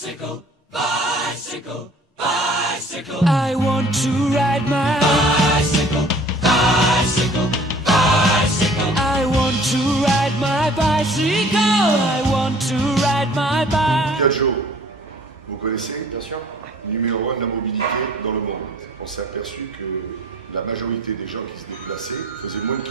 Bicycle, bicycle, bicycle. I want to ride my bicycle, bicycle, bicycle. I want to ride my bicycle. I want to ride my bike. Piaggio, vous connaissez? Bien sûr. Numéro 1 de la mobilité dans le monde. On s'est aperçu que la majorité des gens qui se déplaçaient faisaient moins de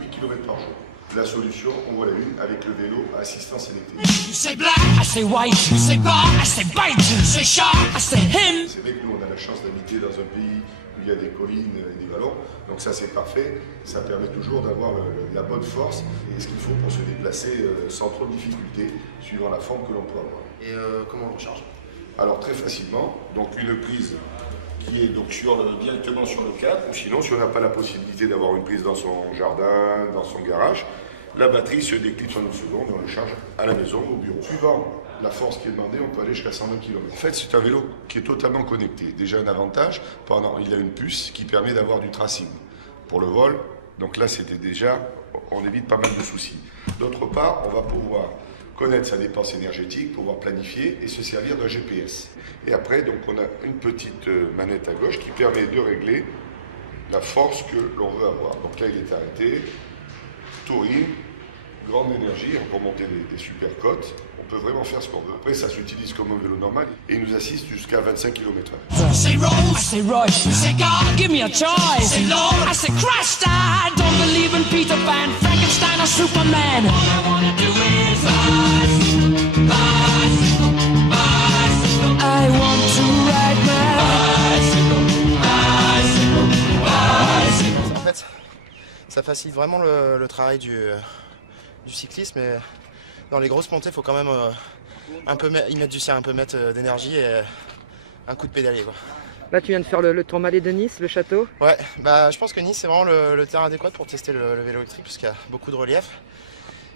8 km par jour. La solution, on voit la une avec le vélo à assistance électrique. You say black, I say white. You say bar, I say bite. You say shark, I say him. C'est vrai que nous, on a la chance d'habiter dans un pays où il y a des collines et des vallons. Donc ça, c'est parfait. Ça permet toujours d'avoir la bonne force et ce qu'il faut pour se déplacer sans trop de difficultés, suivant la forme que l'on peut avoir. Et comment on recharge? Alors très facilement, donc une prise qui est donc directement sur le cadre, ou sinon si on n'a pas la possibilité d'avoir une prise dans son jardin, dans son garage, la batterie se déclipse en une seconde, on le charge à la maison ou au bureau. Suivant la force qui est demandée, on peut aller jusqu'à 120 km. En fait, c'est un vélo qui est totalement connecté. Déjà un avantage, il a une puce qui permet d'avoir du tracing. Pour le vol, donc là c'était déjà, on évite pas mal de soucis. D'autre part, on va pouvoir connaître sa dépense énergétique, pouvoir planifier et se servir d'un GPS. Et après, donc, on a une petite manette à gauche qui permet de régler la force que l'on veut avoir. Donc là, il est arrêté, touring, grande énergie, on peut monter des super côtes, on peut vraiment faire ce qu'on veut. Après, ça s'utilise comme un vélo normal et il nous assiste jusqu'à 25 km/h. I say Rose, I say Rush, I say God, give me a choice. I say Lord, I say Christ, I don't believe in Peter Pan, Frankenstein or Superman. All I wanna do is bicycle, bicycle, bicycle. I want to ride my bicycle, bicycle, bicycle. En fait, ça facilite vraiment le travail du cyclisme. Et dans les grosses montées, il faut quand même y mettre du sien, un peu mettre d'énergie et un coup de pédalier, quoi. Là, tu viens de faire le tourmalet de Nice, le château. Ouais, bah, je pense que Nice, c'est vraiment le terrain adéquat pour tester le vélo électrique, parce qu'il y a beaucoup de relief.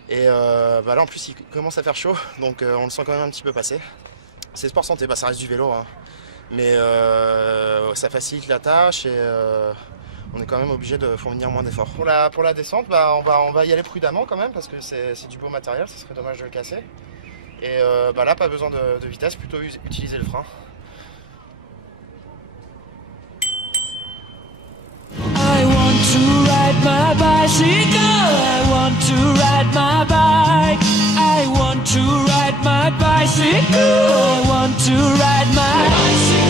Et bah, là, en plus, il commence à faire chaud, donc on le sent quand même un petit peu passer. C'est sport santé, bah, ça reste du vélo, hein. Mais ça facilite la tâche et on est quand même obligé de fournir moins d'efforts. Pour la descente, bah, on va y aller prudemment quand même, parce que c'est du beau matériel, ce serait dommage de le casser. Et bah, là, pas besoin de vitesse, plutôt utiliser le frein. I want to ride my bicycle. I want to ride my bike. I want to ride my bicycle. I want to ride my bicycle.